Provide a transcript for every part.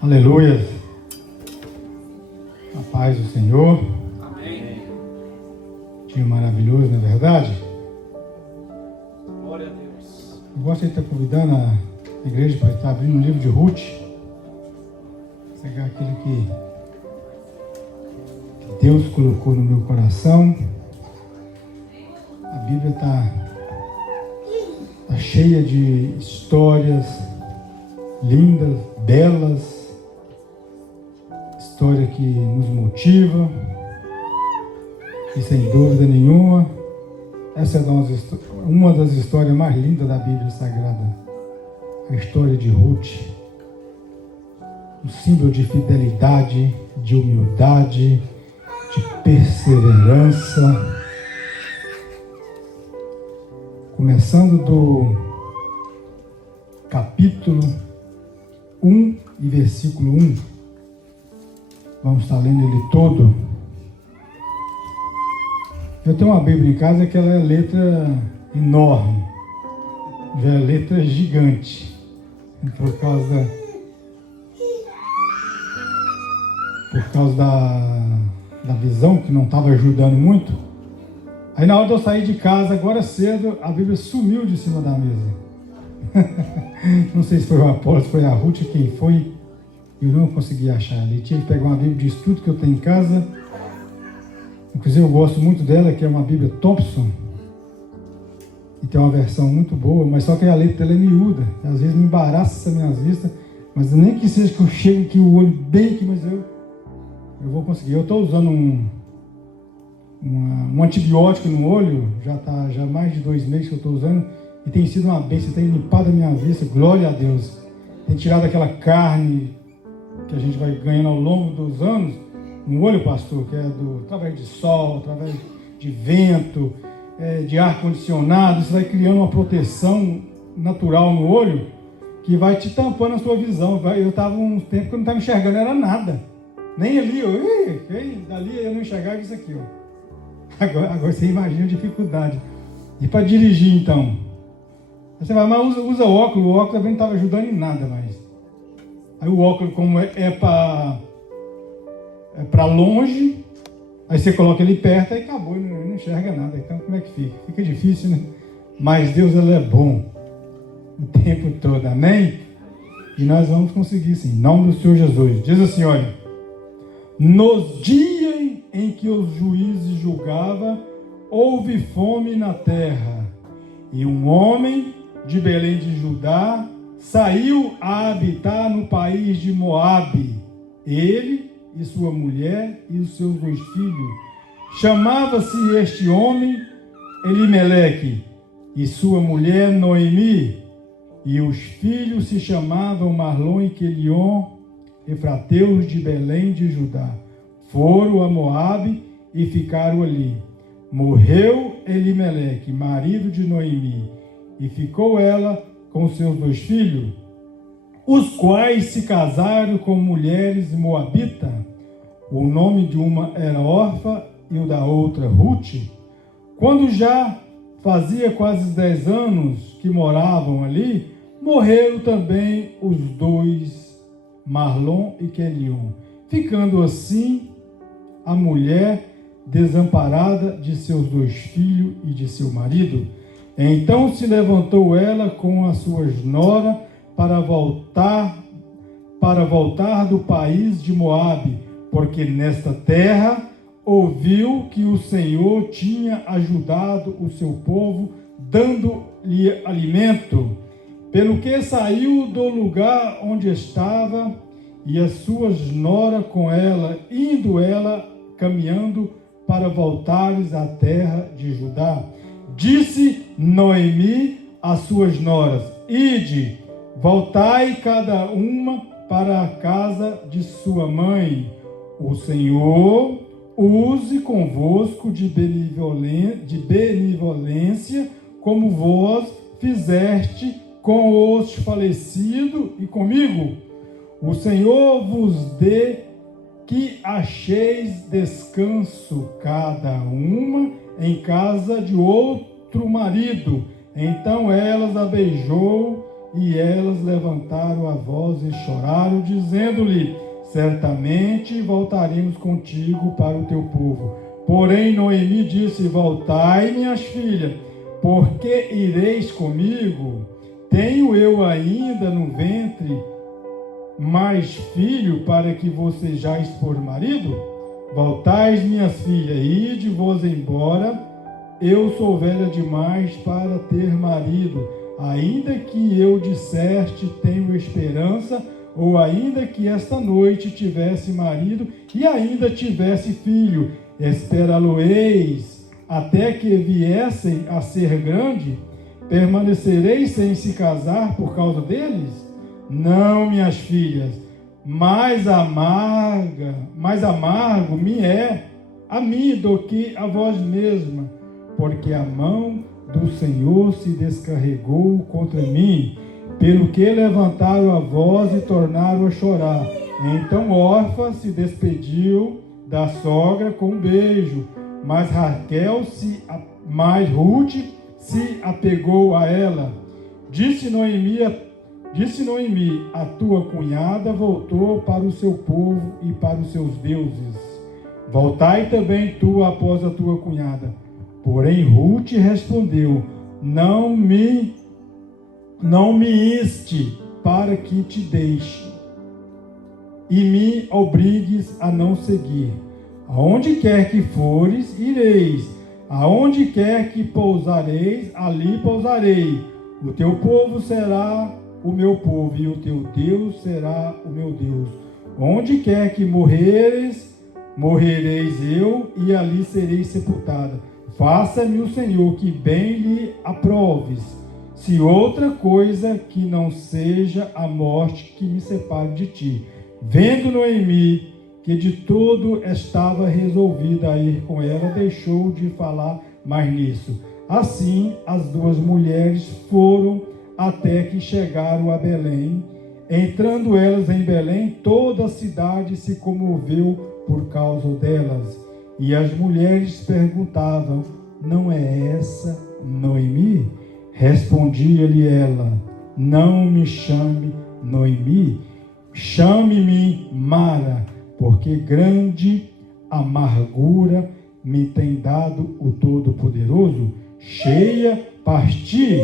Aleluia. A paz do Senhor. Amém. Dia maravilhoso, não é verdade? Glória a Deus. Eu gostaria de estar convidando a igreja para estar abrindo o livro de Ruth. Pegar aquilo que Deus colocou no meu coração. A Bíblia está cheia de histórias lindas, belas, história que nos motiva, e sem dúvida nenhuma, essa é uma das histórias mais lindas da Bíblia Sagrada, a história de Ruth, um símbolo de fidelidade, de humildade, de perseverança. Começando do capítulo 1 e versículo 1. Vamos estar lendo ele todo. Eu tenho uma Bíblia em casa que ela é letra enorme. Já é letra gigante. Por causa da visão, que não estava ajudando muito. Aí na hora de eu sair de casa, agora cedo, a Bíblia sumiu de cima da mesa. Não sei se foi o Apolo, se foi a Ruth, quem foi. Eu não consegui achar. Eu tinha que pegar uma Bíblia de estudo que eu tenho em casa. Inclusive eu gosto muito dela, que é uma Bíblia Thompson. E tem uma versão muito boa, mas só que a letra dela é miúda. Às vezes me embaraça essa minha vista. Mas nem que seja que eu chegue aqui o olho bem aqui, mas eu vou conseguir. Eu estou usando um antibiótico no olho, já há mais de 2 meses que eu estou usando, e tem sido uma bênção, tem limpado a minha vista, glória a Deus. Tem tirado aquela carne que a gente vai ganhando ao longo dos anos no olho, pastor, que é através de sol, através de vento, de ar-condicionado. Isso vai criando uma proteção natural no olho que vai te tampando a sua visão. Eu estava um tempo que eu não estava enxergando, era nada. Nem ali, dali eu não enxergava isso aqui, ó. Agora você imagina a dificuldade. E para dirigir, então? Você vai, mas usa óculos. O óculos também não estava ajudando em nada mais. Aí o óculos, como é para longe, aí você coloca ele perto e acabou, não enxerga nada. Então como é que fica? Fica difícil, né? Mas Deus, ele é bom o tempo todo, amém? E nós vamos conseguir sim, em nome do Senhor Jesus. Diz assim, olha: nos dias em que os juízes julgavam, houve fome na terra, e um homem de Belém de Judá saiu a habitar no país de Moabe, ele e sua mulher e os seus 2 filhos. Chamava-se este homem Elimeleque, e sua mulher Noemi, e os filhos se chamavam Marlon e Quelion, efrateus de Belém de Judá. Foram a Moabe e ficaram ali. Morreu Elimeleque, marido de Noemi, e ficou ela com seus 2 filhos, os quais se casaram com mulheres moabitas. O nome de uma era Orfa e o da outra Ruth. Quando já fazia quase 10 anos que moravam ali, morreram também os 2, Marlon e Quelion, ficando assim a mulher desamparada de seus 2 filhos e de seu marido. Então se levantou ela com as suas noras para voltar do país de Moabe, porque nesta terra ouviu que o Senhor tinha ajudado o seu povo, dando-lhe alimento, pelo que saiu do lugar onde estava, e as suas noras com ela, indo ela caminhando para voltares à terra de Judá. Disse Noemi às suas noras: ide, voltai cada uma para a casa de sua mãe. O Senhor use convosco de benevolência, como vós fizeste com os falecidos e comigo. O Senhor vos dê que acheis descanso cada uma em casa de outro marido. Então elas a beijou E elas levantaram a voz e choraram, dizendo-lhe: certamente voltaremos contigo para o teu povo. Porém Noemi disse: voltai, minhas filhas, porque ireis comigo? Tenho eu ainda no ventre mais filho para que vos sejais por marido? Voltais, minhas filhas, ide-vos embora. Eu sou velha demais para ter marido. Ainda que eu disseste tenho esperança, ou ainda que esta noite tivesse marido e ainda tivesse filho, esperá-lo-eis até que viessem a ser grande? Permanecereis sem se casar por causa deles? Não, minhas filhas, mais amargo me é a mim do que a vós mesma, porque a mão do Senhor se descarregou contra mim, pelo que levantaram a voz e tornaram a chorar. Então Orfa se despediu da sogra com um beijo, mas Ruth se apegou a ela. Disse Noemi, a tua cunhada voltou para o seu povo e para os seus deuses. Voltai também tu após a tua cunhada. Porém Ruth respondeu: não me inste para que te deixe e me obrigues a não seguir. Aonde quer que fores, ireis. Aonde quer que pousareis, ali pousarei. O teu povo será o meu povo, e o teu Deus será o meu Deus. Onde quer que morreres, morrereis eu, e ali serei sepultada. Faça-me o Senhor que bem lhe aproves, se outra coisa que não seja a morte que me separe de ti. Vendo Noemi que de todo estava resolvida a ir com ela, deixou de falar mais nisso. Assim, as duas mulheres foram até que chegaram a Belém. Entrando elas em Belém, toda a cidade se comoveu por causa delas. E as mulheres perguntavam: não é essa Noemi? Respondia-lhe ela: não me chame Noemi, chame-me Mara, porque grande amargura me tem dado o Todo-Poderoso. Cheia parti,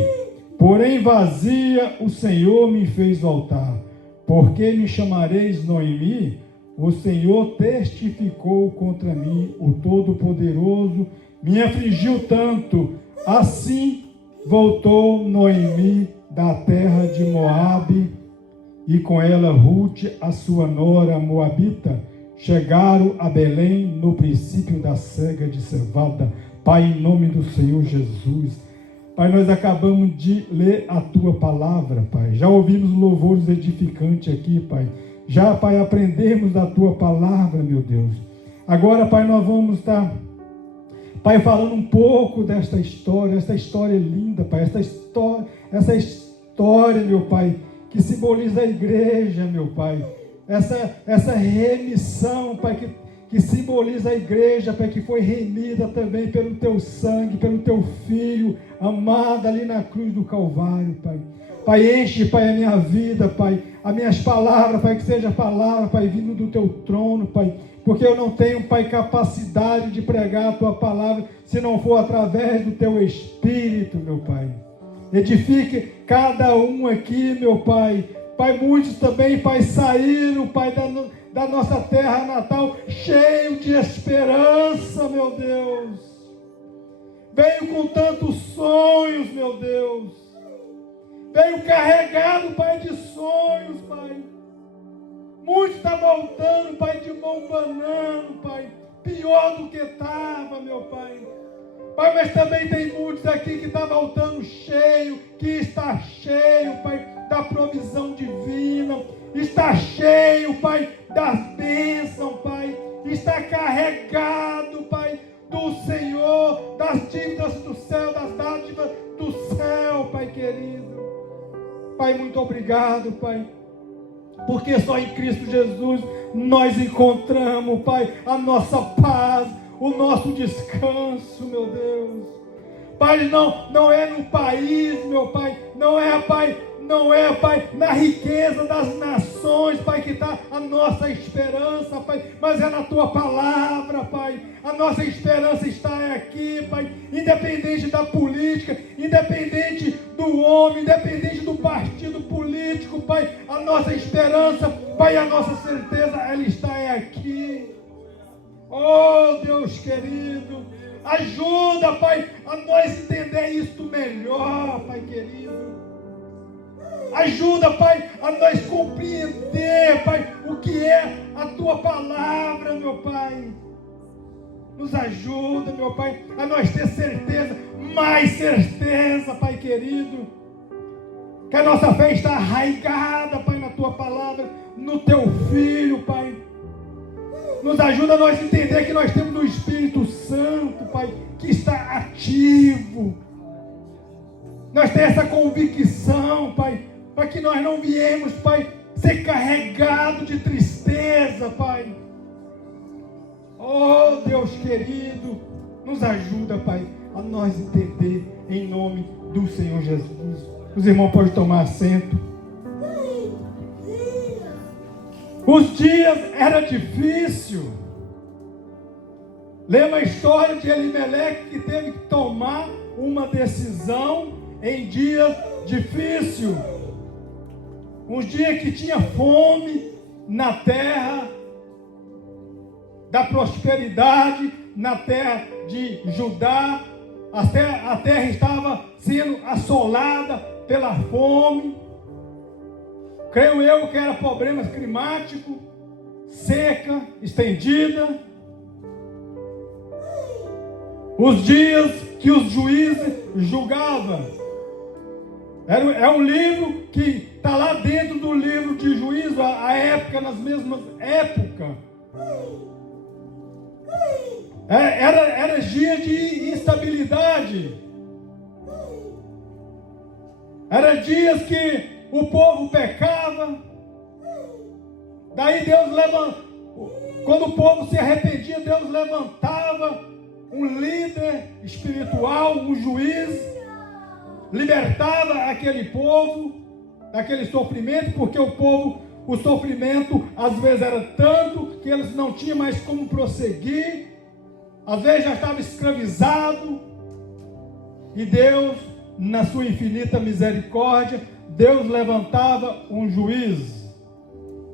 porém vazia o Senhor me fez voltar. Por que me chamareis Noemi? O Senhor testificou contra mim, o Todo-Poderoso me afligiu tanto. Assim voltou Noemi da terra de Moabe, e com ela Ruth, a sua nora moabita. Chegaram a Belém no princípio da cega de cevada. Pai, em nome do Senhor Jesus, Pai, nós acabamos de ler a Tua palavra, Pai. Já ouvimos louvores edificantes aqui, Pai. Já, Pai, aprendemos da Tua palavra, meu Deus. Agora, Pai, nós vamos estar, Pai, falando um pouco desta história. Esta história linda, Pai. Essa história, meu Pai, que simboliza a igreja, meu Pai. Essa remissão, Pai, que simboliza a igreja, Pai, que foi remida também pelo Teu sangue, pelo Teu Filho amado ali na cruz do Calvário, Pai. Pai, enche, Pai, a minha vida, Pai, as minhas palavras, Pai, que seja palavra, Pai, vindo do Teu trono, Pai, porque eu não tenho, Pai, capacidade de pregar a Tua palavra, se não for através do Teu Espírito, meu Pai. Edifique cada um aqui, meu Pai. Pai, muitos também, Pai, saíram, Pai, da nossa terra natal, cheio de esperança, meu Deus. Veio com tantos sonhos, meu Deus. Veio carregado, Pai, de sonhos, Pai. Muitos estão voltando, Pai, de mão banando, Pai. Pior do que estava, meu Pai. Pai, mas também tem muitos aqui que estão voltando cheio, que está cheio, Pai, da provisão divina. Está cheio, Pai, das bênçãos, Pai. Está carregado, Pai, do Senhor, das dívidas do céu, das dádivas do céu, Pai querido. Pai, muito obrigado, Pai, porque só em Cristo Jesus nós encontramos, Pai, a nossa paz, o nosso descanso, meu Deus. Pai, não é no país, meu Pai, não é, Pai, não é, Pai, na riqueza das nações, Pai, que está a nossa esperança, Pai, mas é na Tua palavra, Pai. A nossa esperança está aqui, Pai, independente da política, independente do homem, independente do partido político, Pai, a nossa esperança, Pai, a nossa certeza, ela está aqui. Oh, Deus querido, ajuda, Pai, a nós entender isso melhor, Pai querido. Ajuda, Pai, a nós compreender, Pai, o que é a Tua palavra, meu Pai. Nos ajuda, meu Pai, a nós ter certeza, mais certeza, Pai querido, que a nossa fé está arraigada, Pai, na Tua palavra, no Teu Filho, Pai. Nos ajuda a nós entender que nós temos o Espírito Santo, Pai, que está ativo. Nós temos essa convicção, Pai, para que nós não viemos, Pai, ser carregados de tristeza, Pai. Oh, Deus querido, nos ajuda, Pai, a nós entender em nome do Senhor Jesus. Os irmãos podem tomar assento. Os dias era difícil. Lembra a história de Elimeleque, que teve que tomar uma decisão em dias difíceis. Uns dias que tinha fome na terra da prosperidade, na terra de Judá. A terra estava sendo assolada pela fome. Creio eu que era problemas climáticos, seca, estendida. Os dias que os juízes julgavam. É um livro que está lá dentro do livro de Juízo, a época, nas mesmas épocas. Era dia de instabilidade. Era dias que o povo pecava. Daí Deus levantava. Quando o povo se arrependia, Deus levantava um líder espiritual, um juiz, libertava aquele povo daquele sofrimento, porque o sofrimento às vezes era tanto que eles não tinham mais como prosseguir, às vezes já estava escravizado, e Deus, na sua infinita misericórdia, Deus levantava um juiz,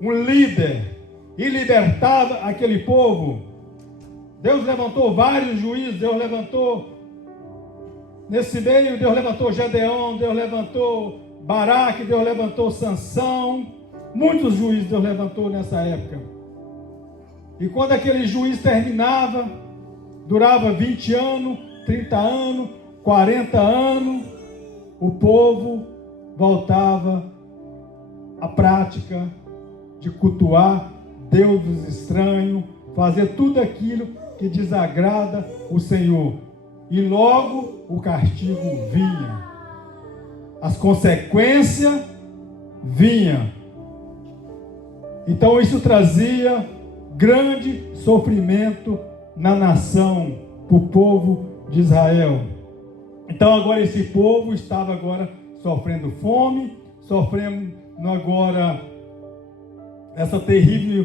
um líder, e libertava aquele povo. Deus levantou vários juízes. Deus levantou, nesse meio, Deus levantou Gedeão, Deus levantou Baraque, Deus levantou Sansão. Muitos juízes Deus levantou nessa época. E quando aquele juiz terminava, durava 20 anos, 30 anos, 40 anos, o povo voltava à prática de cultuar deuses estranhos, fazer tudo aquilo que desagrada o Senhor. E logo o castigo vinha. As consequências vinham. Então isso trazia grande sofrimento na nação, para o povo de Israel. Então agora esse povo estava agora sofrendo fome, sofrendo agora essa terrível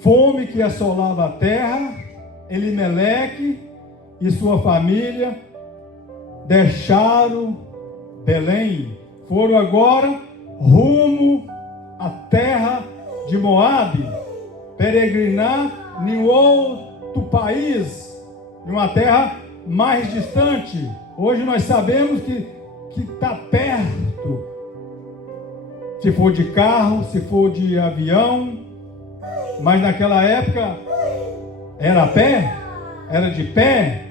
fome que assolava a terra. Elimeleque e sua família deixaram Belém, foram agora rumo à terra de Moabe, peregrinar em outro país, em uma terra mais distante. Hoje nós sabemos que está perto, se for de carro, se for de avião, mas naquela época era a pé, era de pé.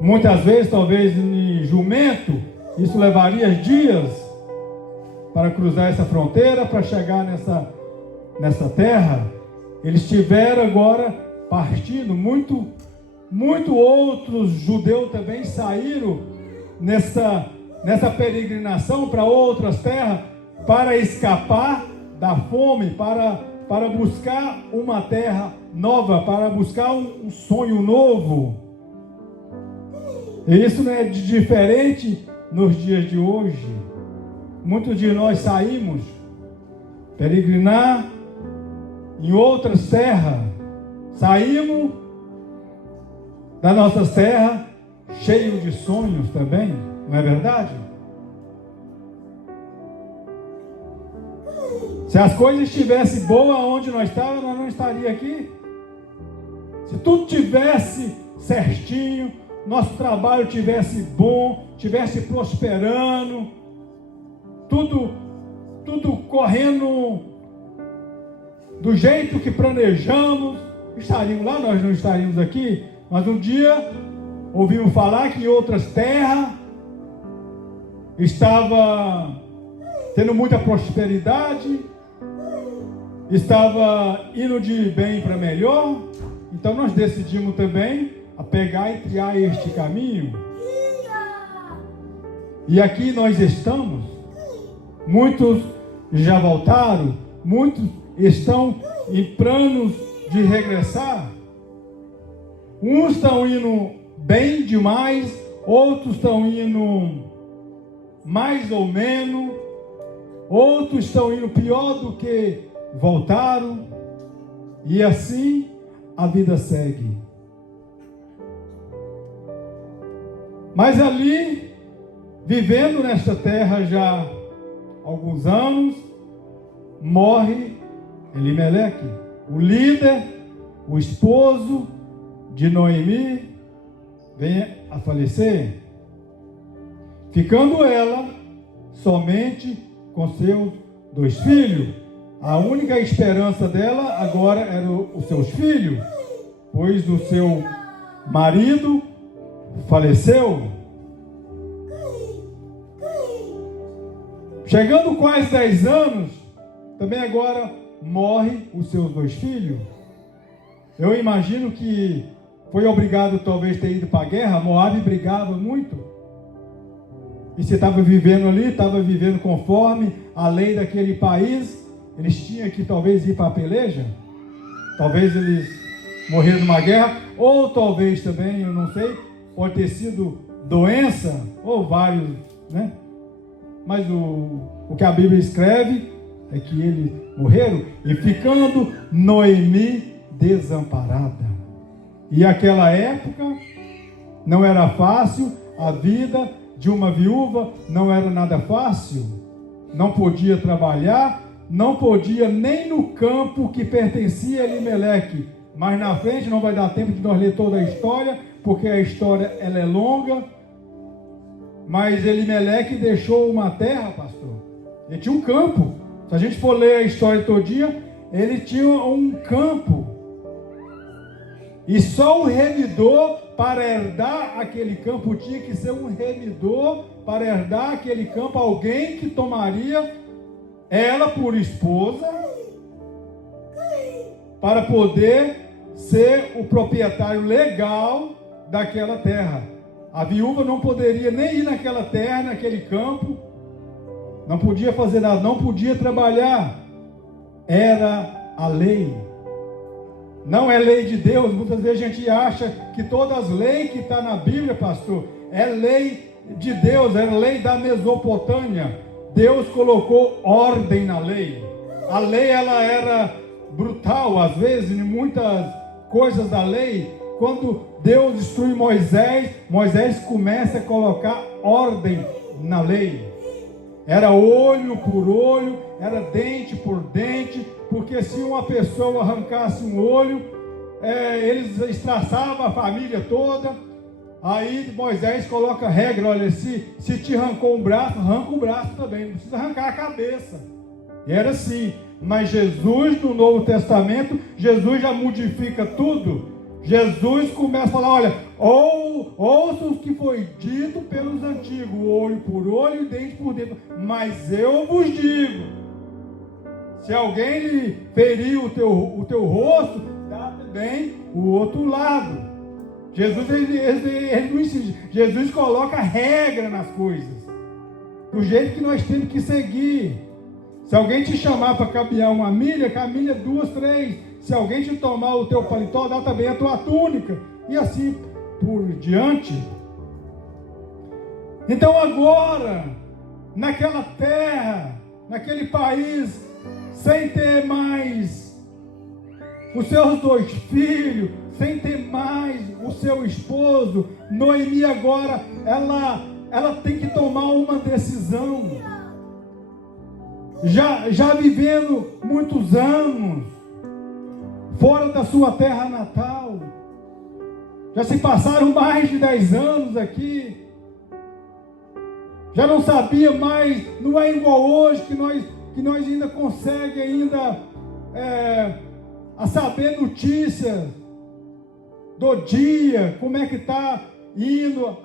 Muitas vezes, talvez em jumento, isso levaria dias para cruzar essa fronteira, para chegar nessa terra. Eles tiveram agora partindo, muito outros judeus também saíram nessa peregrinação para outras terras, para escapar da fome, para buscar uma terra nova, para buscar um sonho novo. E isso não é diferente nos dias de hoje. muitos de nós saímos peregrinar em outras terras. Saímos da nossa terra cheio de sonhos também, não é verdade? Se as coisas estivessem boas onde nós estávamos, nós não estaríamos aqui. Se tudo tivesse certinho, nosso trabalho tivesse bom, tivesse prosperando, tudo correndo do jeito que planejamos, estaríamos lá, nós não estaríamos aqui. Mas um dia ouvimos falar que em outras terras estava tendo muita prosperidade, estava indo de bem para melhor. Então nós decidimos também a pegar e criar este caminho. E aqui nós estamos. Muitos já voltaram, muitos estão em planos de regressar. Uns estão indo bem demais, outros estão indo mais ou menos, outros estão indo pior do que voltaram, e assim a vida segue. Mas ali, vivendo nesta terra já há alguns anos, morre Elimeleque, o líder, o esposo de Noemi, vem a falecer, ficando ela somente com seus 2 filhos. A única esperança dela agora eram os seus filhos, pois o seu marido faleceu. Chegando quase 10 anos, também agora morre os seus 2 filhos. Eu imagino que foi obrigado talvez ter ido para a guerra. Moabe brigava muito. E se estava vivendo ali, estava vivendo conforme a lei daquele país, eles tinham que talvez ir para a peleja. Talvez eles morreram numa guerra, ou talvez também, eu não sei, pode ter sido doença, ou vários, né? Mas o que a Bíblia escreve é que eles morreram, e ficando Noemi desamparada. E aquela época não era fácil, a vida de uma viúva não era nada fácil, não podia trabalhar, não podia nem no campo que pertencia a Elimeleque. Mas na frente não vai dar tempo de nós ler toda a história, porque a história ela é longa. Mas Elimeleque deixou uma terra, pastor. Ele tinha um campo. Se a gente for ler a história todinha, ele tinha um campo. E só o remidor para herdar aquele campo tinha que ser um remidor para herdar aquele campo, alguém que tomaria ela por esposa para poder ser o proprietário legal daquela terra. A viúva não poderia nem ir naquela terra, naquele campo, não podia fazer nada, não podia trabalhar. Era a lei. Não é lei de Deus. Muitas vezes a gente acha que todas as leis que estão na Bíblia, pastor, é lei de Deus, é lei da Mesopotâmia. Deus colocou ordem na lei. A lei ela era brutal, às vezes, em muitas coisas da lei. Quando Deus instrui Moisés, Moisés começa a colocar ordem na lei. Era olho por olho, era dente por dente, porque se uma pessoa arrancasse um olho, eles estraçavam a família toda. Aí Moisés coloca regra, olha, se te arrancou um braço, arranca o braço também, não precisa arrancar a cabeça. E era assim. Mas Jesus, no Novo Testamento, Jesus já modifica tudo. Jesus começa a falar, olha, ouça o que foi dito pelos antigos, olho por olho e dente por dente. Mas eu vos digo, se alguém lhe ferir o teu rosto, dá também o outro lado. Jesus, ele não ensina. Jesus coloca regra nas coisas, do jeito que nós temos que seguir. Se alguém te chamar para caminhar uma milha, caminha 2, 3. Se alguém te tomar o teu paletó, dá também a tua túnica. E assim por diante. Então agora, naquela terra, naquele país, sem ter mais os seus 2 filhos, sem ter mais o seu esposo. Noemi agora, ela tem que tomar uma decisão. Já vivendo muitos anos fora da sua terra natal, já se passaram mais de 10 anos aqui, já não sabia mais, não é igual hoje que nós ainda conseguimos a saber notícias do dia, como é que está indo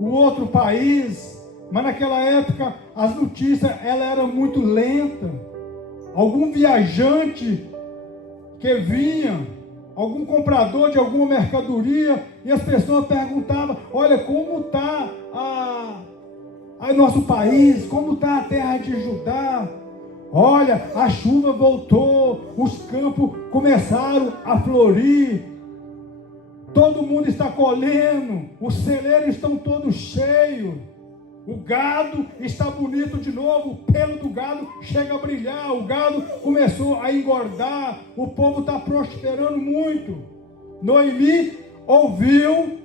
o outro país. Mas naquela época as notícias ela era muito lenta. Algum viajante que vinha, algum comprador de alguma mercadoria, e as pessoas perguntavam: olha, como está nosso país, como está a terra de Judá? Olha, a chuva voltou, os campos começaram a florir, todo mundo está colhendo, os celeiros estão todos cheios, o gado está bonito de novo, o pelo do gado chega a brilhar, o gado começou a engordar, o povo está prosperando muito. Noemi ouviu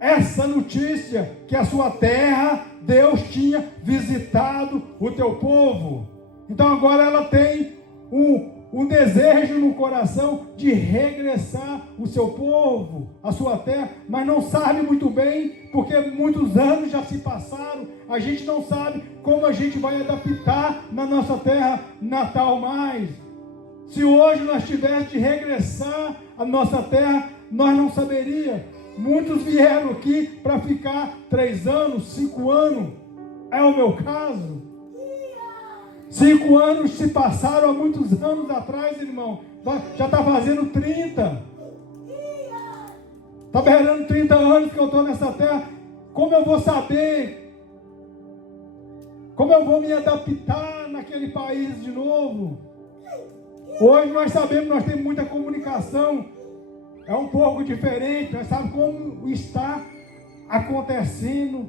essa notícia, que a sua terra, Deus tinha visitado o teu povo. Então agora ela tem um desejo no coração de regressar o seu povo, a sua terra, mas não sabe muito bem, porque muitos anos já se passaram, a gente não sabe como a gente vai adaptar na nossa terra natal mais. Se hoje nós tivéssemos de regressar à nossa terra, nós não saberíamos. Muitos vieram aqui para ficar 3 anos, 5 anos, é o meu caso. 5 anos se passaram há muitos anos atrás, irmão. Já está fazendo 30. Está beirando 30 anos que eu estou nessa terra. Como eu vou saber? Como eu vou me adaptar naquele país de novo? Hoje nós sabemos, nós temos muita comunicação. É um pouco diferente. Nós sabemos como está acontecendo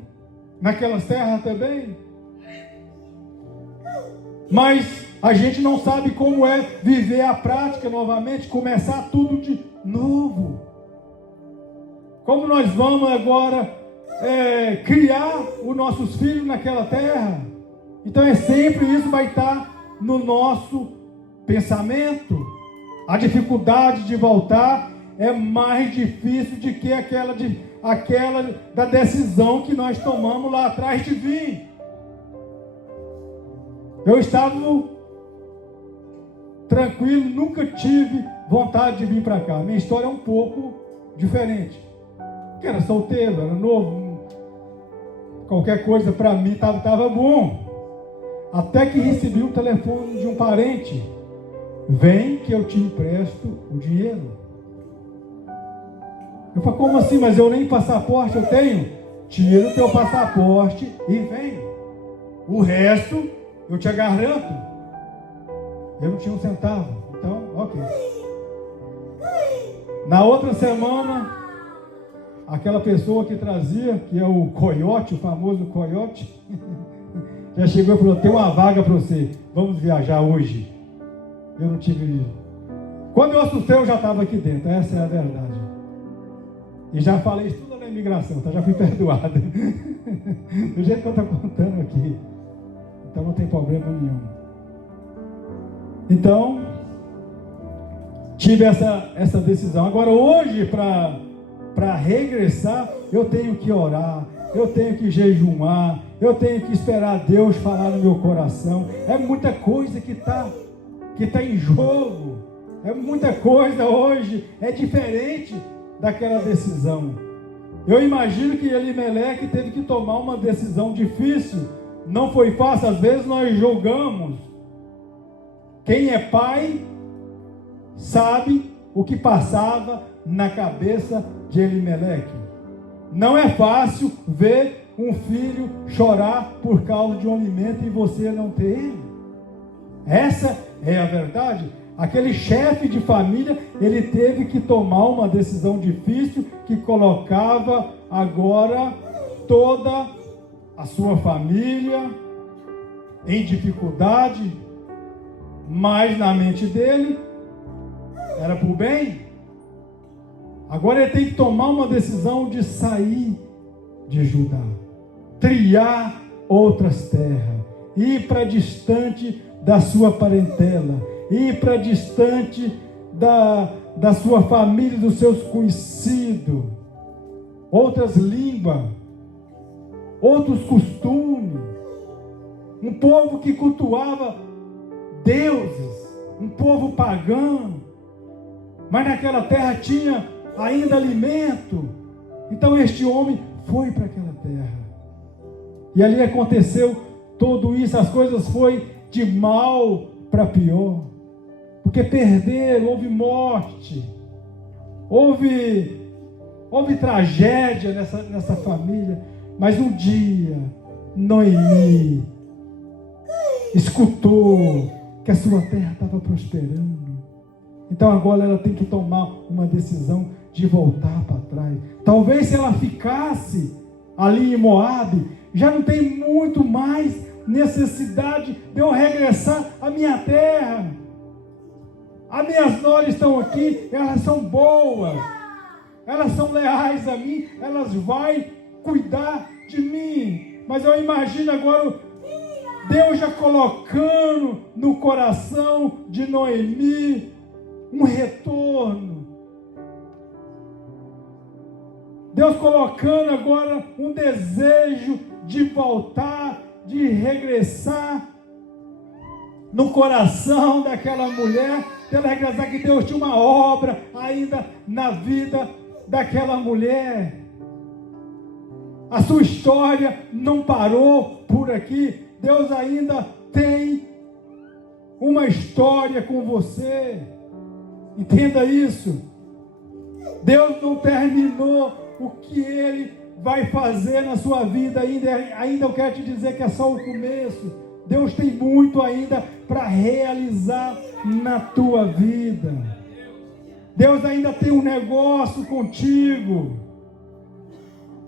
naquelas terras também. Mas a gente não sabe como é viver a prática novamente, começar tudo de novo. Como nós vamos agora criar os nossos filhos naquela terra? Então sempre isso vai estar no nosso pensamento. A dificuldade de voltar é mais difícil do que aquela da decisão que nós tomamos lá atrás de vir. Eu estava tranquilo, nunca tive vontade de vir para cá. Minha história é um pouco diferente. Porque era solteiro, era novo, qualquer coisa para mim estava bom. Até que recebi um telefone de um parente: vem que eu te empresto o dinheiro. Eu falei: como assim? Mas eu nem passaporte eu tenho. Tira o teu passaporte e vem. O resto eu te garanto. Eu não tinha um centavo. Então, ok. Na outra semana, aquela pessoa que trazia, que é o coiote, o famoso coiote, já chegou e falou: tem uma vaga para você, vamos viajar hoje. Eu não tive. Quando eu assustei, eu já estava aqui dentro. Essa é a verdade. E já falei isso tudo na imigração, tá? Já fui perdoado. Do jeito que eu estou contando aqui. Então não tem problema nenhum. Então, tive essa decisão. Agora hoje, para regressar, eu tenho que orar, eu tenho que jejuar, eu tenho que esperar Deus falar no meu coração. É muita coisa que está em jogo. É muita coisa hoje. É diferente daquela decisão. Eu imagino que Elimeleque teve que tomar uma decisão difícil. Não foi fácil. Às vezes nós julgamos. Quem é pai sabe o que passava na cabeça de Elimeleque. Não é fácil ver um filho chorar por causa de um alimento e você não ter ele. Essa é a verdade. Aquele chefe de família, ele teve que tomar uma decisão difícil que colocava agora toda a sua família em dificuldade, mas na mente dele era para o bem. Agora ele tem que tomar uma decisão de sair de Judá, trilhar outras terras, ir para distante da sua parentela, ir para distante da sua família, dos seus conhecidos, outras línguas, outros costumes, um povo que cultuava deuses, um povo pagão, mas naquela terra tinha ainda alimento. Então este homem foi para aquela terra, e ali aconteceu tudo isso. As coisas foi de mal para pior, porque perderam, houve morte, houve tragédia nessa família. Mas um dia Noemi escutou que a sua terra estava prosperando. Então agora ela tem que tomar uma decisão de voltar para trás. Talvez se ela ficasse ali em Moabe, já não tem muito mais necessidade de eu regressar à minha terra. As minhas noras estão aqui, elas são boas, elas são leais a mim, elas vão cuidar de mim. Mas eu imagino agora Deus já colocando no coração de Noemi um retorno. Deus colocando agora um desejo de voltar, de regressar no coração daquela mulher, dela regressar, que Deus tinha uma obra ainda na vida daquela mulher. A sua história não parou por aqui. Deus ainda tem uma história com você. Entenda isso. Deus não terminou o que Ele vai fazer na sua vida ainda. Ainda eu quero te dizer que é só o começo. Deus tem muito ainda para realizar na tua vida. Deus ainda tem um negócio contigo.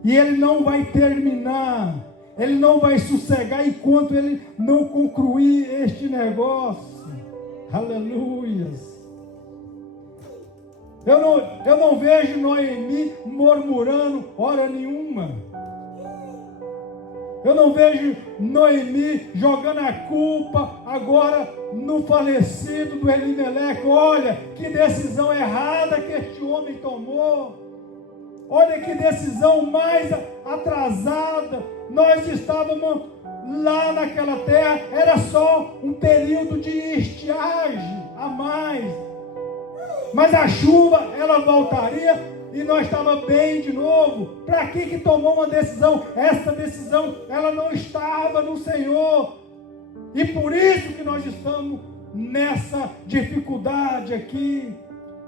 E Ele não vai terminar. Ele não vai sossegar enquanto Ele não concluir este negócio. Aleluias. Eu não vejo Noemi murmurando hora nenhuma. Eu não vejo Noemi jogando a culpa agora no falecido do Elimeleque. Olha que decisão errada que este homem tomou. Olha que decisão mais atrasada. Nós estávamos lá naquela terra, era só um período de estiagem a mais. Mas a chuva, ela voltaria e nós estávamos bem de novo. Para que tomou uma decisão? Essa decisão, ela não estava no Senhor. E por isso que nós estamos nessa dificuldade aqui.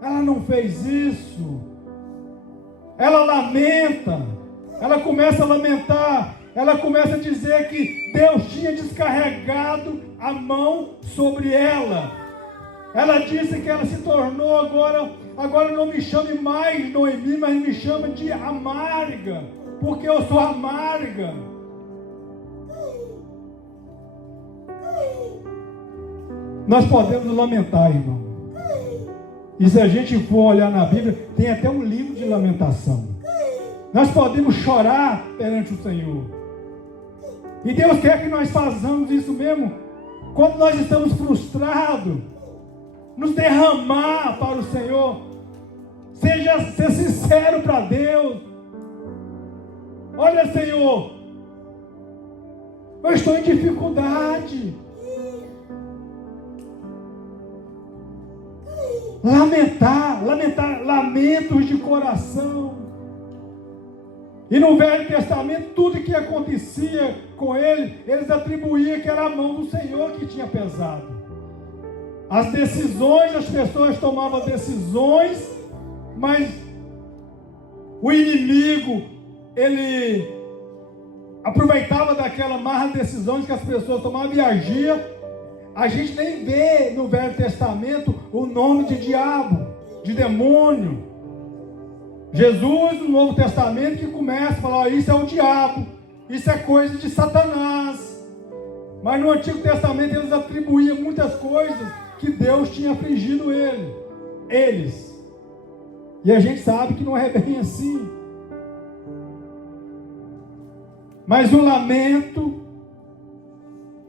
Ela não fez isso. Ela lamenta. Ela começa a lamentar. Ela começa a dizer que Deus tinha descarregado a mão sobre ela. Ela disse que ela se tornou agora não me chame mais Noemi, mas me chama de amarga, porque eu sou amarga. Nós podemos lamentar, irmão. E se a gente for olhar na Bíblia, tem até um livro de lamentação. Nós podemos chorar perante o Senhor. E Deus quer que nós façamos isso mesmo. Quando nós estamos frustrados, nos derramar para o Senhor. Ser sincero para Deus. Olha, Senhor, eu estou em dificuldade. Lamentar, lamentos de coração. E no Velho Testamento, tudo que acontecia com ele, eles atribuíam que era a mão do Senhor que tinha pesado. As decisões, as pessoas tomavam decisões, mas o inimigo, ele aproveitava daquela má decisões que as pessoas tomavam e agia. A gente nem vê no Velho Testamento o nome de diabo, de demônio. Jesus, no Novo Testamento, que começa a falar, isso é o diabo, Isso é coisa de Satanás. Mas no Antigo Testamento eles atribuíam muitas coisas que Deus tinha afligido eles. E a gente sabe que não é bem assim. Mas o lamento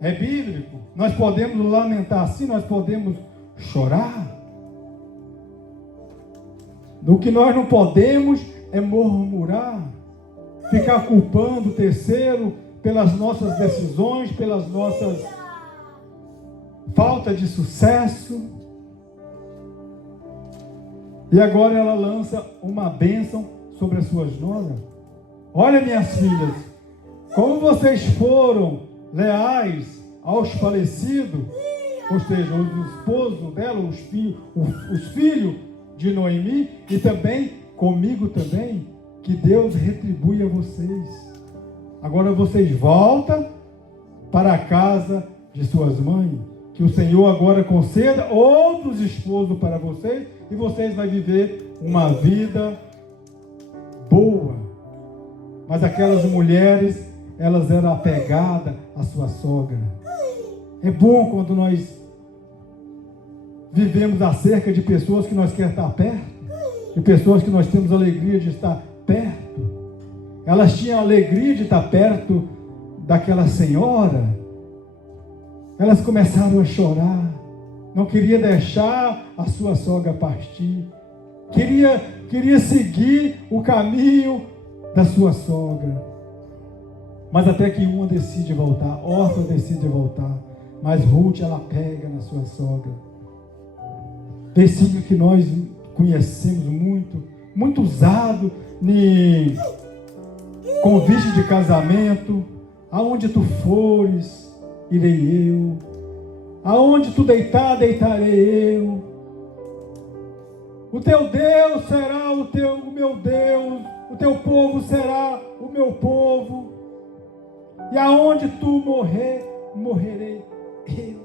é bíblico. Nós podemos lamentar assim, nós podemos chorar. O que nós não podemos é murmurar, ficar culpando o terceiro pelas nossas decisões, pelas nossas falta de sucesso. E agora ela lança uma bênção sobre as suas noras. Olha, minhas filhas, como vocês foram leais aos falecidos, ou seja, os esposos dela, os filhos de Noemi, e também comigo também, que Deus retribui a vocês. Agora vocês voltam para a casa de suas mães, que o Senhor agora conceda outros esposos para vocês, e vocês vão viver uma vida boa. Mas aquelas mulheres, elas eram apegadas à sua sogra. É bom quando nós vivemos acerca de pessoas que nós queremos estar perto, de pessoas que nós temos alegria de estar perto. Elas tinham alegria de estar perto daquela senhora. Elas começaram a chorar. Não queria deixar a sua sogra partir. Queria seguir o caminho da sua sogra. Mas até que uma decide voltar, Orfa decide voltar. Mas Ruth, ela pega na sua sogra. Versículo que nós conhecemos muito usado em convite de casamento. Aonde tu fores, irei eu. Aonde tu deitar, deitarei eu. O teu Deus será o meu Deus. O teu povo será o meu povo. E aonde tu morrer, morrerei eu.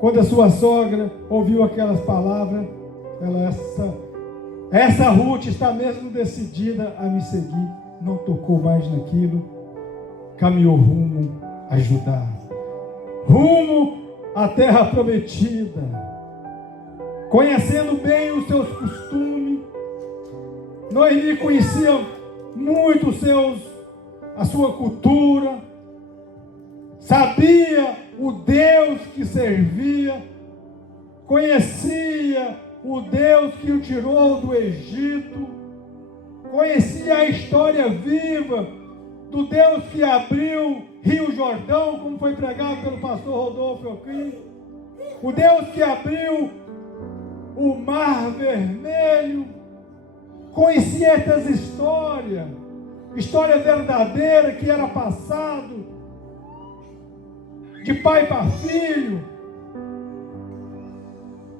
Quando a sua sogra ouviu aquelas palavras, essa Ruth está mesmo decidida a me seguir. Não tocou mais naquilo, caminhou rumo a Judá, rumo à terra prometida, conhecendo bem os seus costumes. Noemi conhecia muito a sua cultura, sabia o Deus que servia, conhecia o Deus que o tirou do Egito, conhecia a história viva do Deus que abriu Rio Jordão, como foi pregado pelo pastor Rodolfo aqui, o Deus que abriu o Mar Vermelho. Conhecia essas histórias, história verdadeira que era passado de pai para filho.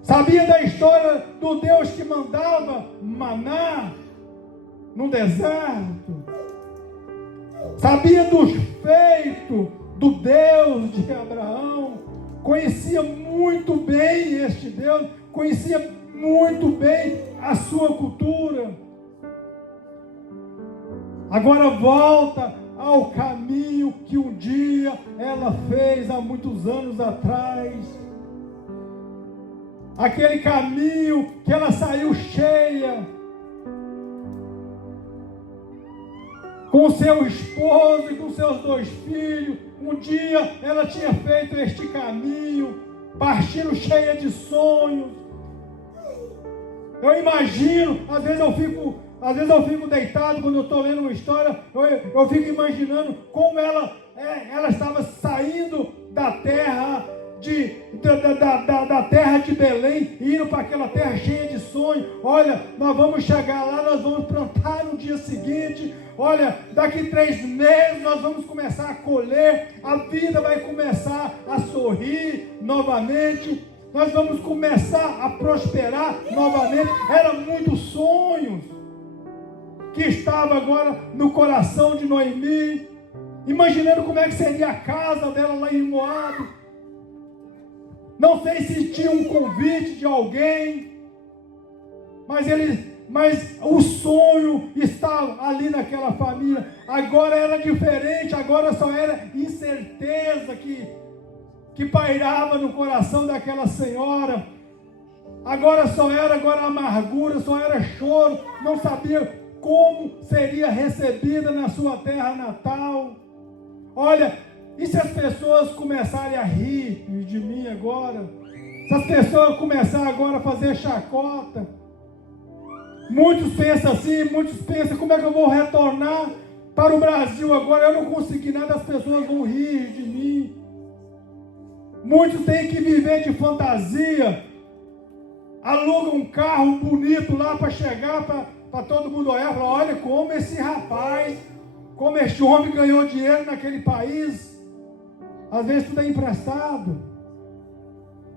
Sabia da história do Deus que mandava maná no deserto. Sabia dos feitos do Deus de Abraão. Conhecia muito bem este Deus. Conhecia muito bem a sua cultura. Agora volta ao caminho que um dia ela fez há muitos anos atrás. Aquele caminho que ela saiu cheia, com seu esposo e com seus 2 filhos. Um dia ela tinha feito este caminho, partindo cheia de sonhos. Eu imagino, às vezes eu fico deitado quando eu estou lendo uma história, eu fico imaginando como ela estava saindo da terra da terra de Belém, indo para aquela terra cheia de sonhos. Olha, nós vamos chegar lá, nós vamos plantar no dia seguinte. Olha, daqui 3 meses nós vamos começar a colher, a vida vai começar a sorrir novamente, nós vamos começar a prosperar novamente. Eram muitos sonhos que estavam agora no coração de Noemi, imaginando como é que seria a casa dela lá em Moabe. Não sei se tinha um convite de alguém, mas mas o sonho estava ali naquela família. Agora era diferente, agora só era incerteza que pairava no coração daquela senhora. Agora amargura, só era choro, não sabia como seria recebida na sua terra natal. Olha, e se as pessoas começarem a rir de mim agora? Se as pessoas começarem agora a fazer chacota? Muitos pensam assim, muitos pensam, como é que eu vou retornar para o Brasil agora? Eu não consegui nada, as pessoas vão rir de mim. Muitos têm que viver de fantasia, alugam um carro bonito lá para chegar, para todo mundo olhar e falar, olha como esse rapaz, como este homem ganhou dinheiro naquele país. Às vezes tudo é emprestado,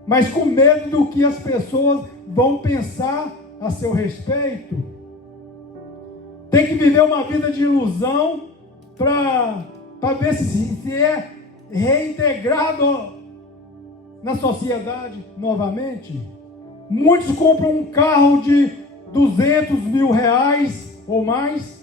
mas com medo do que as pessoas vão pensar a seu respeito. Tem que viver uma vida de ilusão para ver se é reintegrado na sociedade novamente. Muitos compram um carro de 200 mil reais ou mais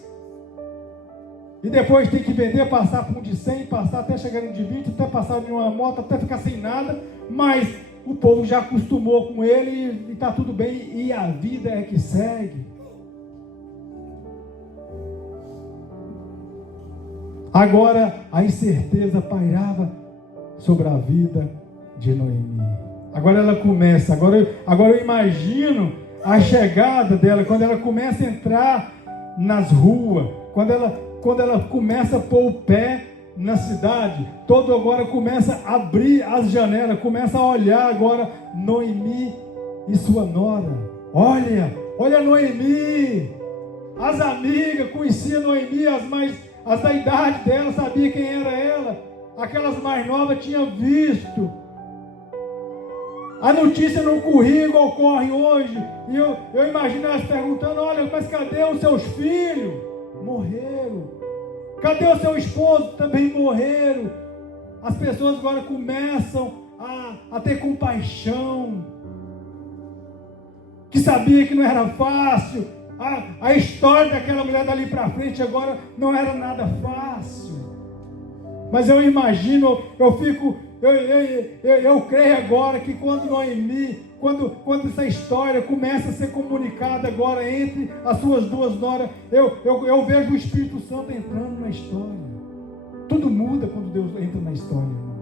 e depois tem que vender, passar por um de 100, passar até chegar no de 20, até passar de uma moto, até ficar sem nada, mas o povo já acostumou com ele e está tudo bem, e a vida é que segue. Agora a incerteza pairava sobre a vida de Noemi. Agora ela começa, agora eu imagino a chegada dela, quando ela começa a entrar nas ruas, quando ela começa a pôr o pé na cidade, todo agora começa a abrir as janelas, começa a olhar agora Noemi e sua nora. Olha Noemi. As amigas conheciam Noemi, as da idade dela, sabia quem era ela. Aquelas mais novas tinham visto. A notícia no currículo ocorre hoje, e eu imagino elas perguntando, olha, mas cadê os seus filhos? Morreram. Cadê o seu esposo? Também morreram. As pessoas agora começam a ter compaixão, que sabia que não era fácil. A história daquela mulher dali para frente agora não era nada fácil. Mas eu imagino, eu creio agora que quando Noemi, quando essa história começa a ser comunicada agora entre as suas duas noras, eu vejo o Espírito Santo entrando na história. Tudo muda quando Deus entra na história, irmão.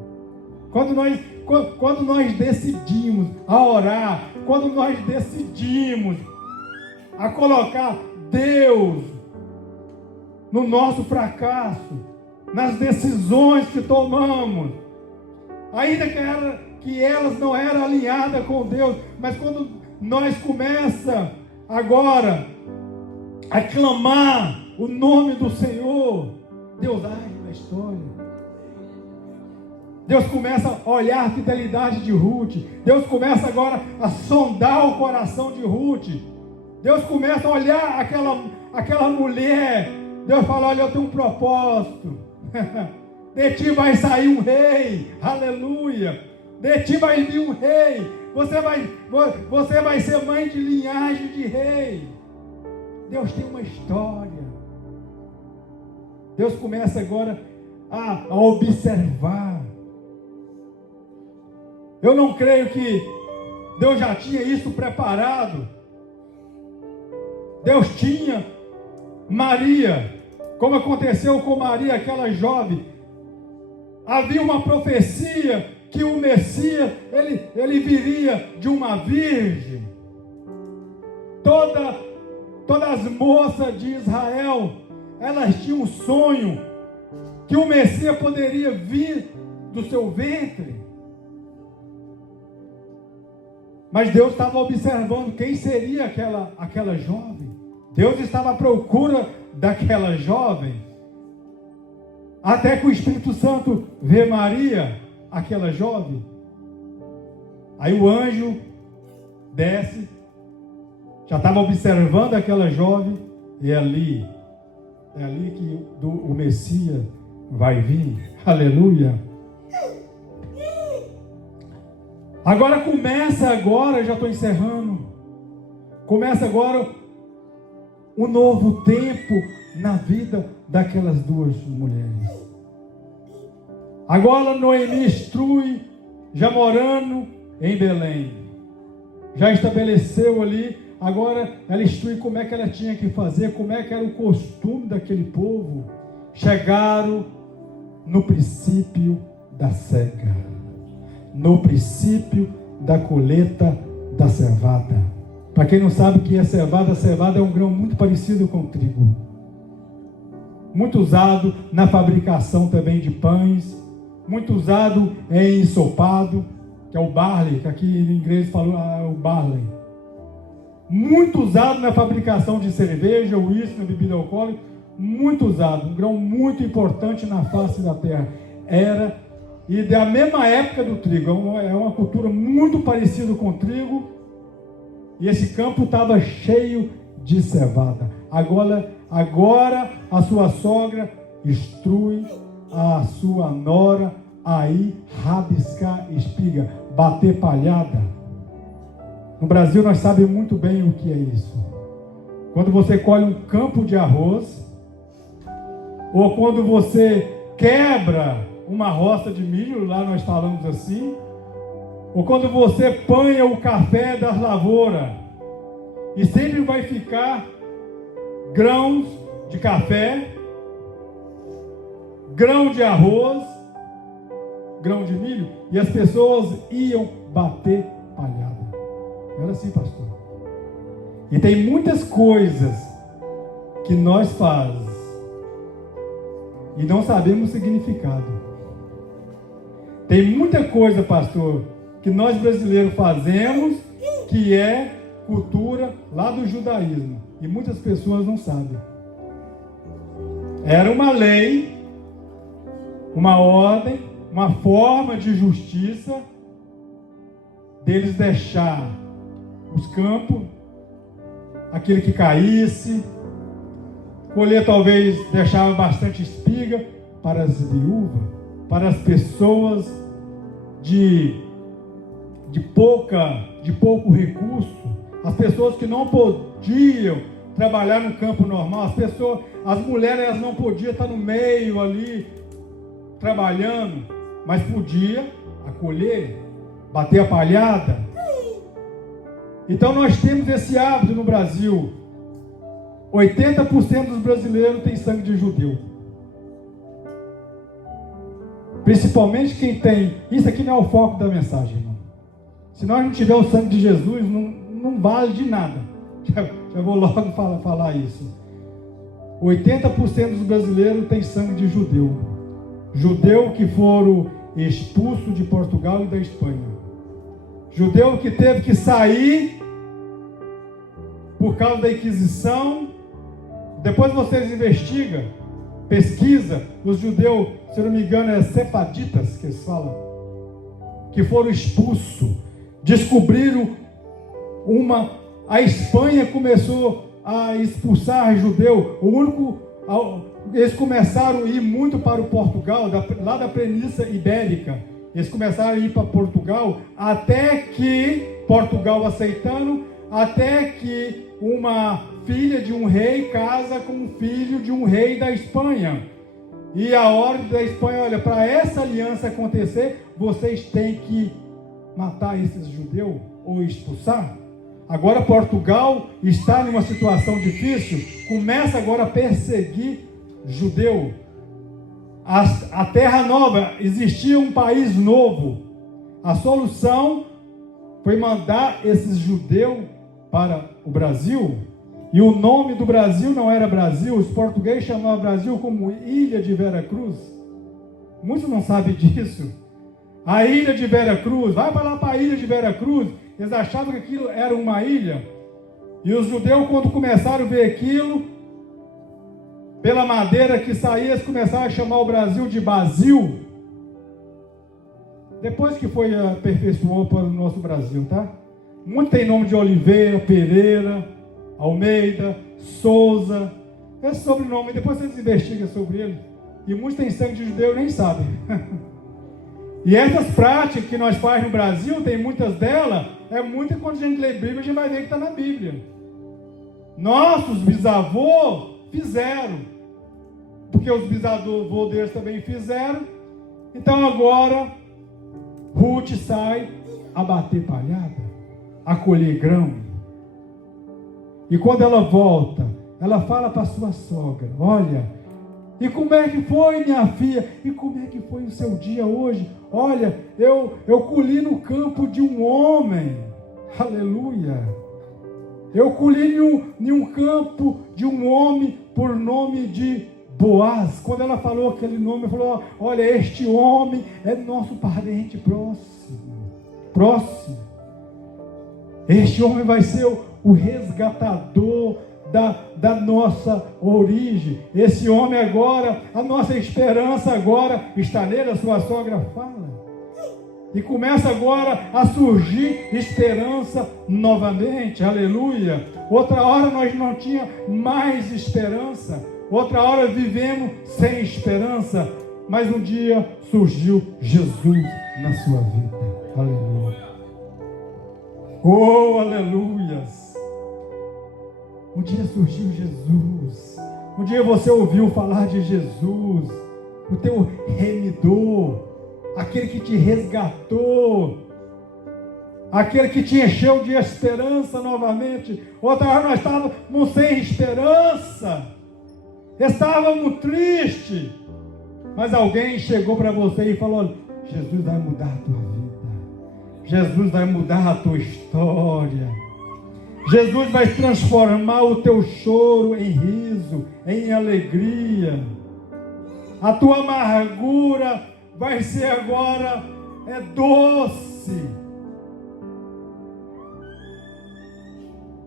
Quando nós decidimos a orar, quando nós decidimos a colocar Deus no nosso fracasso, nas decisões que tomamos, ainda que elas não eram alinhadas com Deus, mas quando nós começamos agora a clamar o nome do Senhor, Deus age na história. Deus começa a olhar a fidelidade de Ruth. Deus começa agora a sondar o coração de Ruth. Deus começa a olhar aquela mulher. Deus fala, olha, eu tenho um propósito. De ti vai sair um rei, aleluia. De ti vai vir um rei. Você vai ser mãe de linhagem de rei. Deus tem uma história. Deus começa agora a observar. Eu não creio que Deus já tinha isso preparado. Deus tinha Maria, como aconteceu com Maria, aquela jovem. Havia uma profecia que o Messias, ele viria de uma virgem. Todas as moças de Israel, elas tinham um sonho que o Messias poderia vir do seu ventre. Mas Deus estava observando quem seria aquela jovem. Deus estava à procura daquela jovem. Até que o Espírito Santo vê Maria, aquela jovem. Aí o anjo desce, já estava observando aquela jovem, e é ali que o Messias vai vir. Aleluia. Já estou encerrando. Começa agora um novo tempo na vida daquelas duas mulheres. Agora Noemi instrui, já morando em Belém, já estabeleceu ali, agora ela instrui como é que ela tinha que fazer, como é que era o costume daquele povo. Chegaram no princípio da cega, no princípio da colheita da cevada. Para quem não sabe o que é cevada, a cevada é um grão muito parecido com o trigo, muito usado na fabricação também de pães, muito usado em ensopado, que é o barley, que aqui em inglês falam o barley. Muito usado na fabricação de cerveja, uísque, na bebida alcoólica, muito usado, um grão muito importante na face da terra. Era, e da mesma época do trigo, é uma cultura muito parecida com o trigo, e esse campo estava cheio de cevada. Agora a sua sogra instrui a sua nora a ir rabiscar espiga, bater palhada. No Brasil nós sabemos muito bem o que é isso. Quando você colhe um campo de arroz, ou quando você quebra uma roça de milho, lá nós falamos assim, ou quando você apanha o café das lavouras, e sempre vai ficar grãos de café, grão de arroz, grão de milho, e as pessoas iam bater palhada. Era assim, pastor. E tem muitas coisas que nós fazemos e não sabemos o significado. Tem muita coisa, pastor, que nós brasileiros fazemos que é cultura lá do judaísmo, e muitas pessoas não sabem. Era uma lei, uma ordem, uma forma de justiça deles deixar os campos, aquele que caísse, colher talvez deixava bastante espiga para as viúvas, para as pessoas de pouco recurso, as pessoas que não podiam trabalhar no campo normal, as mulheres elas não podiam estar no meio ali trabalhando, mas podia acolher, bater a palhada. Então nós temos esse hábito no Brasil. 80% dos brasileiros tem sangue de judeu. Principalmente quem tem. Isso aqui não é o foco da mensagem, irmão. Se nós não tiver o sangue de Jesus, não vale de nada. Já vou logo falar isso. 80% dos brasileiros tem sangue de judeu. Judeu que foram expulsos de Portugal e da Espanha. Judeu que teve que sair por causa da Inquisição. Depois vocês investigam, pesquisa, os judeus, se eu não me engano, é sefaditas que eles falam, que foram expulsos, descobriram a Espanha começou a expulsar judeu, eles começaram a ir muito para o Portugal, lá da Península Ibérica, eles começaram a ir para Portugal, até que Portugal aceitando, até que uma filha de um rei casa com um filho de um rei da Espanha. E a ordem da Espanha, olha, para essa aliança acontecer, vocês têm que matar esses judeus ou expulsar. Agora Portugal está numa situação difícil, começa agora a perseguir judeu. A terra nova, existia um país novo. A solução foi mandar esses judeus para o Brasil. E o nome do Brasil não era Brasil, os portugueses chamavam Brasil como Ilha de Vera Cruz. Muitos não sabem disso. A Ilha de Vera Cruz, vai para lá para a Ilha de Vera Cruz. Eles achavam que aquilo era uma ilha. E os judeus, quando começaram a ver aquilo, pela madeira que saía, eles começaram a chamar o Brasil de Basil. Depois que foi aperfeiçoou para o nosso Brasil, tá? Muito tem nome de Oliveira, Pereira, Almeida, Souza. Esse sobrenome, depois vocês investigam sobre ele. E muitos têm sangue de judeu e nem sabem. E essas práticas que nós fazemos no Brasil, tem muitas delas, quando a gente lê a Bíblia, a gente vai ver que está na Bíblia. Nossos bisavôs fizeram, porque os bisavôs deles também fizeram. Então agora Ruth sai a bater palhada, a colher grão. E quando ela volta, ela fala para sua sogra: olha, e como é que foi, minha filha? E como é que foi o seu dia hoje? Olha, eu colhi no campo de um homem. Aleluia. Eu colhi em um campo de um homem por nome de Boaz. Quando ela falou aquele nome, ela falou: olha, este homem é nosso parente próximo. Este homem vai ser o resgatador da nossa origem. Esse homem agora, a nossa esperança agora está nele. A sua sogra fala. E começa agora a surgir esperança novamente. Aleluia. Outra hora nós não tínhamos mais esperança. Outra hora vivemos sem esperança. Mas um dia surgiu Jesus na sua vida. Aleluia. Oh, aleluias. Um dia surgiu Jesus. Um dia você ouviu falar de Jesus, o teu remidor, aquele que te resgatou, aquele que te encheu de esperança novamente. Outra hora nós estávamos sem esperança, estávamos tristes, mas alguém chegou para você e falou: Jesus vai mudar a tua vida, Jesus vai mudar a tua história, Jesus vai transformar o teu choro em riso, em alegria. A tua amargura vai ser agora doce.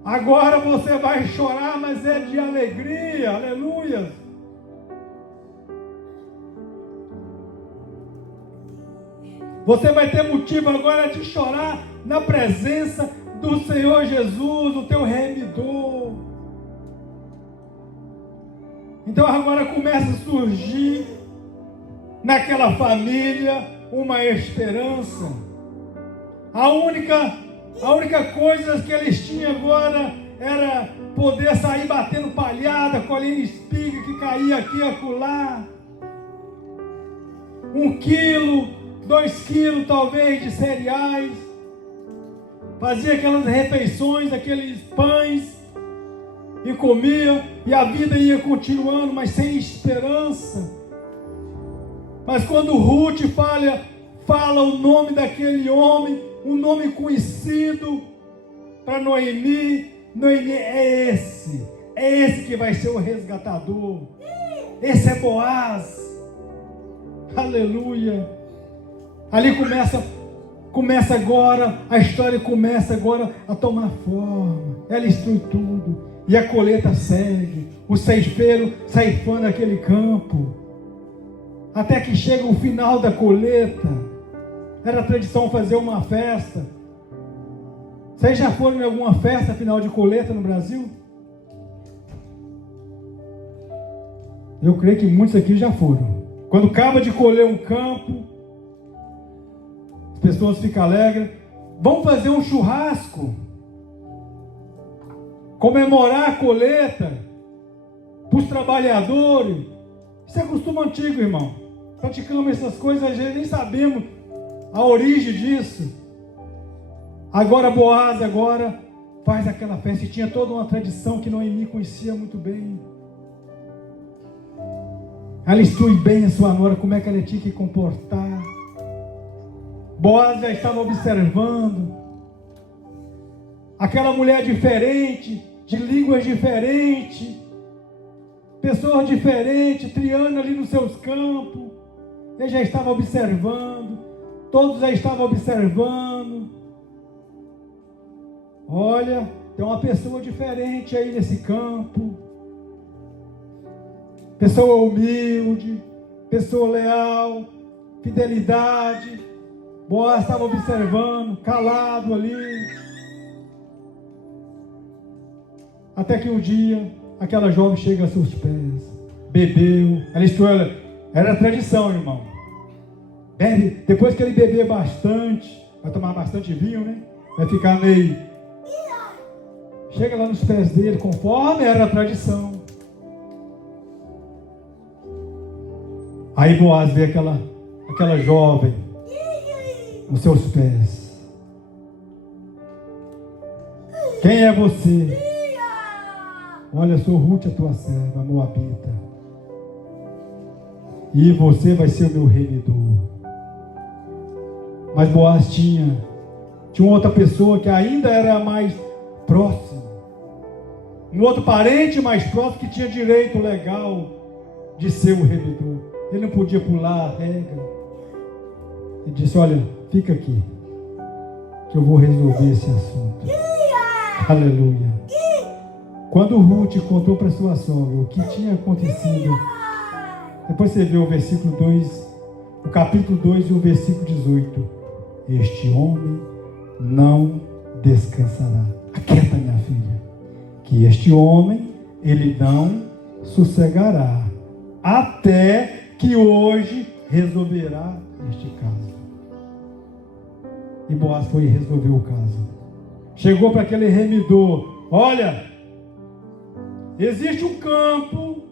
Agora você vai chorar, mas é de alegria. Aleluia. Você vai ter motivo agora de chorar na presença do Senhor Jesus, o teu remidor. Então agora começa a surgir naquela família uma esperança. A única coisa que eles tinham agora era poder sair batendo palhada, colhendo espiga que caía aqui e acolá. 1 quilo, 2 quilos talvez de cereais. Fazia aquelas refeições, aqueles pães, e comia, e a vida ia continuando, mas sem esperança. Mas quando Ruth fala o nome daquele homem, um nome conhecido para Noemi, é esse que vai ser o resgatador, esse é Boaz. Aleluia. Ali começa agora, a história começa agora a tomar forma. Ela instrui tudo, e a colheita segue, o ceifeiro ceifando aquele campo, até que chega o final da colheita. Era tradição fazer uma festa. Vocês já foram em alguma festa final de colheita no Brasil? Eu creio que muitos aqui já foram. Quando acaba de colher um campo, as pessoas ficam alegres. Vamos fazer um churrasco, comemorar a colheita para os trabalhadores. Isso é costume antigo, irmão. Praticamos essas coisas, a gente nem sabemos a origem disso. Agora Boaz faz aquela festa, e tinha toda uma tradição que Noemi conhecia muito bem. Ela instrui bem a sua nora, como é que ela tinha que comportar. Boaz já estava observando aquela mulher diferente, de línguas diferentes, pessoas diferentes, triando ali nos seus campos. Ele já estava observando, todos já estavam observando. Olha, tem uma pessoa diferente aí nesse campo, pessoa humilde, pessoa leal, fidelidade. Boaz estava observando, calado ali, até que um dia aquela jovem chega a seus pés, bebeu. Era tradição, irmão. Bebe, depois que ele beber bastante, vai tomar bastante vinho, né? Vai ficar meio chega lá nos pés dele, conforme era a tradição. Aí Boaz vê aquela jovem nos seus pés. Quem é você? Olha, sou Ruth, a tua serva, moabita. E você vai ser o meu remidor. Mas Boaz tinha outra pessoa que ainda era mais próxima. Um outro parente mais próximo que tinha direito legal de ser o remidor. Ele não podia pular a regra. Ele disse, olha, fica aqui, que eu vou resolver esse assunto. Aleluia. Quando Ruth contou para sua sogra o que tinha acontecido, depois você vê o versículo 2, o capítulo 2 e o versículo 18. Este homem não descansará. Aquieta, minha filha, que este homem, ele não sossegará, até que hoje resolverá este caso. E Boaz foi resolver o caso. Chegou para aquele remidor, olha, existe um campo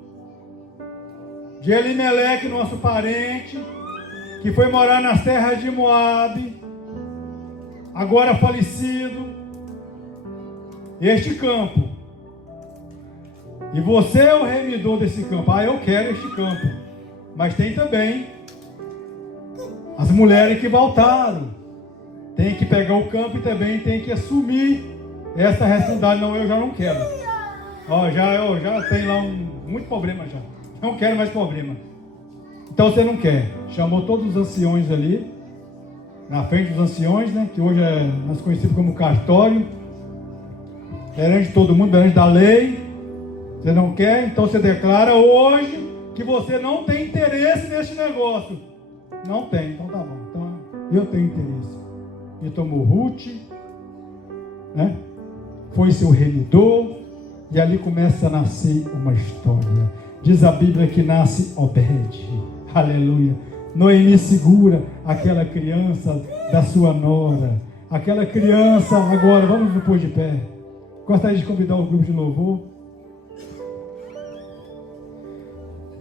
de Elimeleque, nosso parente, que foi morar nas terras de Moabe, agora falecido. Este campo, e você é o remidor desse campo. Ah, eu quero este campo. Mas tem também as mulheres que voltaram, tem que pegar o campo e também tem que assumir essa responsabilidade. Não, eu já não quero. Já tem lá muito problema já. Não quero mais problema. Então você não quer. Chamou todos os anciões ali, na frente dos anciões, né? Que hoje nós conhecemos como cartório. Perante todo mundo, perante da lei. Você não quer, então você declara hoje que você não tem interesse nesse negócio. Não tem, então tá bom. Então eu tenho interesse. E tomou Ruth, né? Foi seu remidor, e ali começa a nascer uma história. Diz a Bíblia que nasce Obed. Aleluia. Noemi segura aquela criança da sua nora. Aquela criança, agora, vamos nos pôr de pé. Gostaria de convidar o grupo de louvor.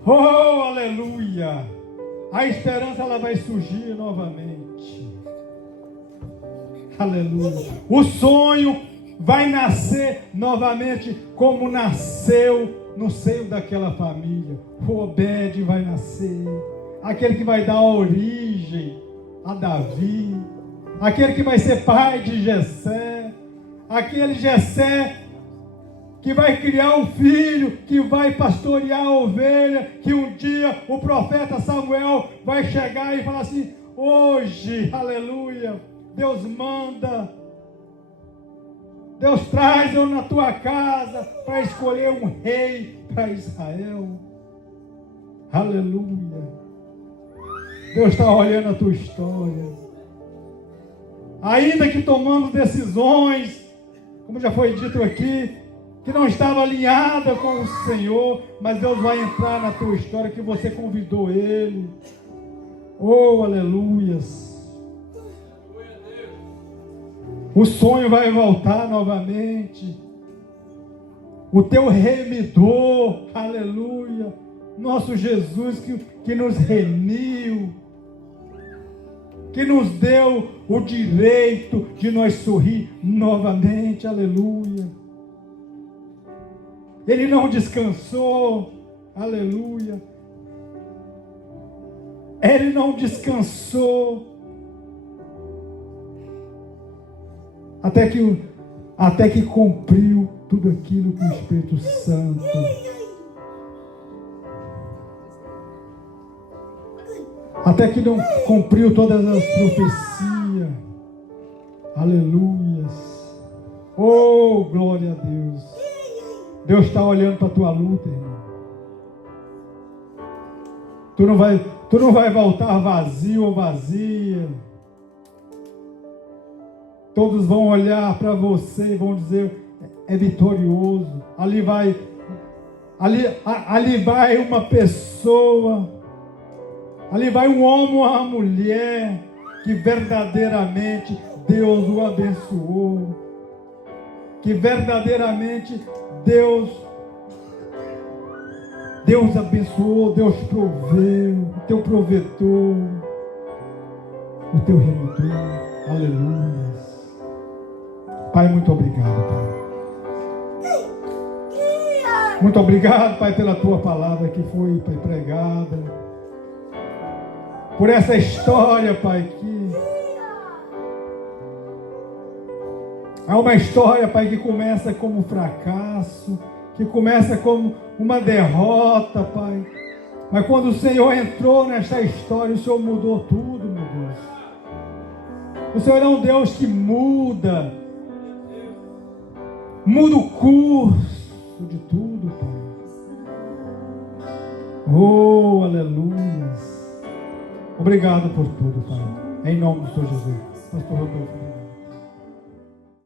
Oh, aleluia! A esperança, ela vai surgir novamente. Aleluia! O sonho vai nascer novamente, como nasceu no seio daquela família. O Obed vai nascer, aquele que vai dar origem a Davi, aquele que vai ser pai de Jessé, aquele Jessé que vai criar um filho, que vai pastorear a ovelha, que um dia o profeta Samuel vai chegar e falar assim, hoje, aleluia, Deus manda, Deus traz eu na tua casa para escolher um rei para Israel. Aleluia. Deus está olhando a tua história. Ainda que tomamos decisões, como já foi dito aqui, que não estava alinhada com o Senhor, mas Deus vai entrar na tua história, que você convidou Ele. Oh, aleluias. O sonho vai voltar novamente. O teu remidor, aleluia. Nosso Jesus que nos remiu, que nos deu o direito de nós sorrir novamente, aleluia. Ele não descansou, aleluia. Ele não descansou até que cumpriu tudo aquilo que o Espírito Santo até que não cumpriu todas as profecias. Aleluias. Oh, glória a Deus. Deus está olhando para a tua luta, irmão. Tu não vai voltar vazio ou vazia. Todos vão olhar para você e vão dizer, é vitorioso. Ali vai uma pessoa, ali vai um homem ou uma mulher que verdadeiramente Deus o abençoou. que verdadeiramente Deus abençoou, Deus proveu, o teu provedor, o teu redentor. Aleluia. Pai, muito obrigado, Pai. Muito obrigado, Pai, pela tua palavra que foi, Pai, pregada. Por essa história, Pai, que é uma história, Pai, que começa como fracasso, que começa como uma derrota, Pai. Mas quando o Senhor entrou nesta história, o Senhor mudou tudo, meu Deus. O Senhor é um Deus que muda o curso de tudo, Pai. Oh, aleluia. Obrigado por tudo, Pai. Em nome do Senhor Jesus. Pastor Rodolfo.